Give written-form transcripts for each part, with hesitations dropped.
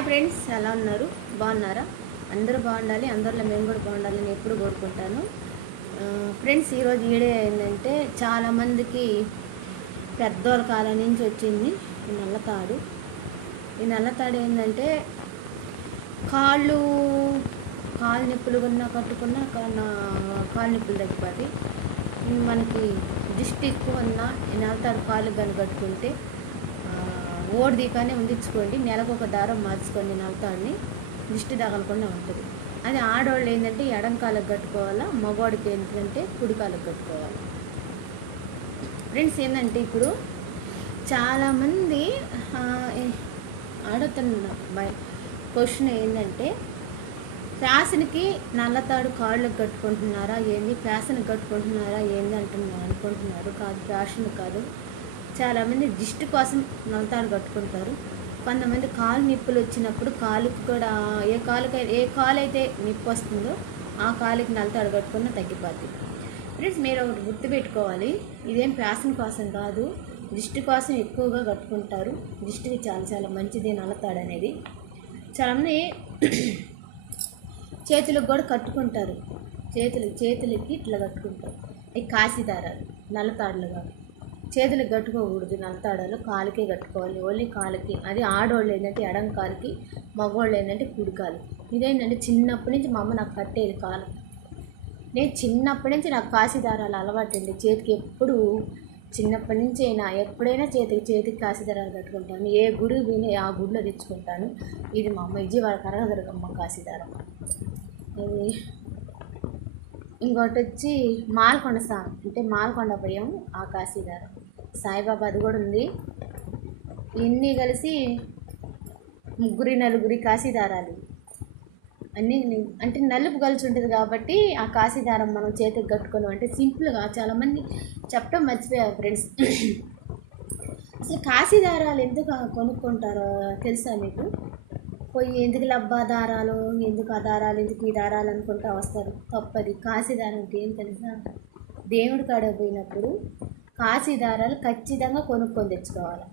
Hi friends, ఎలా ఉన్నారు? బాగున్నారా? అందరూ బాగుండాలి, అందరిలో మేము కూడా బాగుండాలని ఎప్పుడు కోరుకుంటాను. ఫ్రెండ్స్, ఈరోజు వీడియో ఏంటంటే చాలామందికి పెద్దోళ్ళ కాలం నుంచి వచ్చింది ఈ నల్లతాడు. ఈ నల్లతాడు ఏంటంటే కాళ్ళు నొప్పులు కన్నా కట్టుకున్నా కాళ్ళు నొప్పులు తగ్గిపోతాయి. మనకి దిష్టి ఎక్కువ ఉన్నా ఈ నల్లతాడు కాళ్ళు కానీ కట్టుకుంటే ఓడి దీకానే ఉండించుకోండి. నెలకు ఒక దారం మార్చుకోండి. నల్లతాడిని దిష్టి తగలకుండా ఉంటుంది. అది ఆడవాళ్ళు ఏంటంటే ఎడం కాళ్ళకు కట్టుకోవాలా, మగవాడికి ఏంటంటే కుడి కాళ్ళకు కట్టుకోవాలి. ఫ్రెండ్స్, ఏంటంటే ఇప్పుడు చాలామంది అడుగుతున్న క్వశ్చన్ ఏంటంటే ఫ్యాషన్కి నల్లతాడు కాళ్ళకు కట్టుకుంటున్నారా ఏంది, ఫ్యాషన్కి కట్టుకుంటున్నారా ఏంది అనుకుంటున్నారు. కాదు, ఫ్యాషన్ కాదు. చాలామంది దిష్టి కోసం నల్లతాడు కట్టుకుంటారు. కొంతమంది కాలు నొప్పులు వచ్చినప్పుడు కాలుకి కూడా ఏ కాలు అయితే నొప్పి వస్తుందో ఆ కాలుకి నల్లతాడు కట్టుకున్నా తగ్గిపోతుంది. ఫ్రెండ్స్, మీరు ఒకటి గుర్తుపెట్టుకోవాలి, ఇదేం ఫ్యాషన్ కోసం కాదు, దిష్టి కోసం ఎక్కువగా కట్టుకుంటారు. దిష్టికి చాలా చాలా మంచిది నల్లతాడు అనేది. చాలామంది చేతులకు కూడా కట్టుకుంటారు. చేతులకి ఇట్లా కట్టుకుంటారు. ఈ కాశీదారాలు నల్లతాడులుగా చేతులకు కట్టుకోకూడదు. నల్లతాడాలు కాలుకే కట్టుకోవాలి, ఓన్లీ కాలుకి. అది ఆడవాళ్ళు ఏంటంటే ఎడం కాలుకి, మగవాళ్ళు ఏంటంటే కుడి కాలు. ఇదేంటంటే చిన్నప్పటి నుంచి మా అమ్మ నాకు కట్టేది కాలు. నేను చిన్నప్పటి నుంచి నాకు కాశీదారాలు అలవాటండి. చేతికి ఎప్పుడు చిన్నప్పటి నుంచి ఎప్పుడైనా చేతికి కాశీదారాలు కట్టుకుంటాను. ఏ గుడి విని ఆ గుడిలో తెచ్చుకుంటాను. ఇది మా అమ్మ విజయవాడ కనకదుర్గమ్మ కాశీదారం. ఇది ఇంకోటి వచ్చి మాల్కొండ అంటే మాల్కొండ పోయాము ఆ కాశీదారం. సాయిబాబా అది కూడా ఉంది. ఇన్ని కలిసి నలుగురి కాశీదారాలు అన్నీ అంటే నలుపు కలిసి ఉంటుంది కాబట్టి ఆ కాశీదారం మనం చేతికి కట్టుకున్నాం అంటే సింపుల్గా. చాలామంది చెప్పడం మర్చిపోయారు ఫ్రెండ్స్. అసలు కాశీదారాలు ఎందుకు కొనుక్కుంటారో తెలుసా మీకు? పోయి ఎందుకు లబ్బా దారాలు, ఎందుకు ఆ దారాలు, ఎందుకు ఈ దారాలు అనుకుంటా వస్తారు. తప్పది. కాశీదారం అంటే ఏం తెలుసా? దేవుడి కాడ పోయినప్పుడు కాశీదారాలు ఖచ్చితంగా కొనుక్కొని తెచ్చుకోవాలి.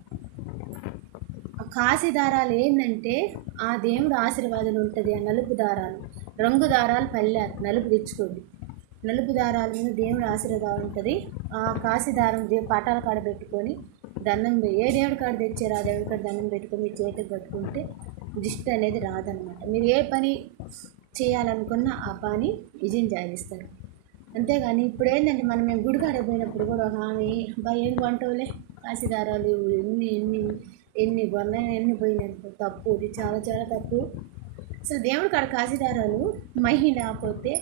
ఆ కాశీదారాలు ఏంటంటే ఆ దేవుడు ఆశీర్వాదం ఉంటుంది. ఆ నలుపు దారాలు, రంగు దారాలు నలుపు తెచ్చుకోండి. నలుపు దారాల మీద దేవుడి ఆశీర్వాదం ఉంటుంది. ఆ కాశీదారం పటాల కాడ పెట్టుకొని దండం ఏ దేవుడి కాడ తెచ్చారో ఆ దేవుడి కాడ దండం పెట్టుకొని మీ చేతికి కట్టుకుంటే దిష్టి అనేది రాదనమాట. మీరు ఏ పని చేయాలనుకున్నా ఆ పని విజయం సాధిస్తారు. అంతేగాని ఇప్పుడు ఏంటంటే మేము గుడికాడ పోయినప్పుడు కూడా ఒక ఆమె ఏం కొంటవులే కాశీదారాలు ఎన్ని కొన్నాయి ఎన్ని పోయినాయి. తప్పు, ఇది చాలా చాలా తప్పు. అసలు దేవుడి కాడ కాశీదారాలు లేకపోతే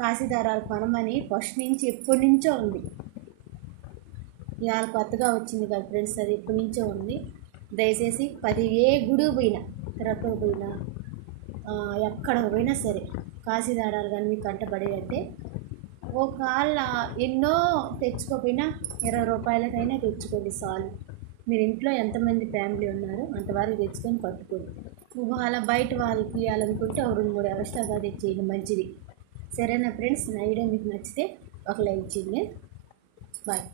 కాశీదారాలు కొనమని ఫస్ట్ నుంచి ఎప్పటి నుంచో ఉంది. ఇవాళ కొత్తగా వచ్చింది కదా ఫ్రెండ్స్, అది ఎప్పటి నుంచో ఉంది. దయచేసి ఏ గుడి పోయినా, తిరగకు పోయినా, ఎక్కడ పోయినా సరే కాశీదారాలు కానీ మీకు కంటపడేదంటే ఒకవేళ ఎన్నో తెచ్చుకోపోయినా 20 రూపాయలకైనా తెచ్చుకోండి చాలు. మీరు ఇంట్లో ఎంతమంది ఫ్యామిలీ ఉన్నారో అంతవరకు తెచ్చుకొని పట్టుకోండి. వాళ్ళ బయట వాళ్ళకి ఇవ్వాలనుకుంటే 2-3 ఎక్స్ట్రాగా తెచ్చేయండి, మంచిది. సరేనా ఫ్రెండ్స్? నా వీడియో మీకు నచ్చితే ఒక లైక్ చేయండి. బాయ్.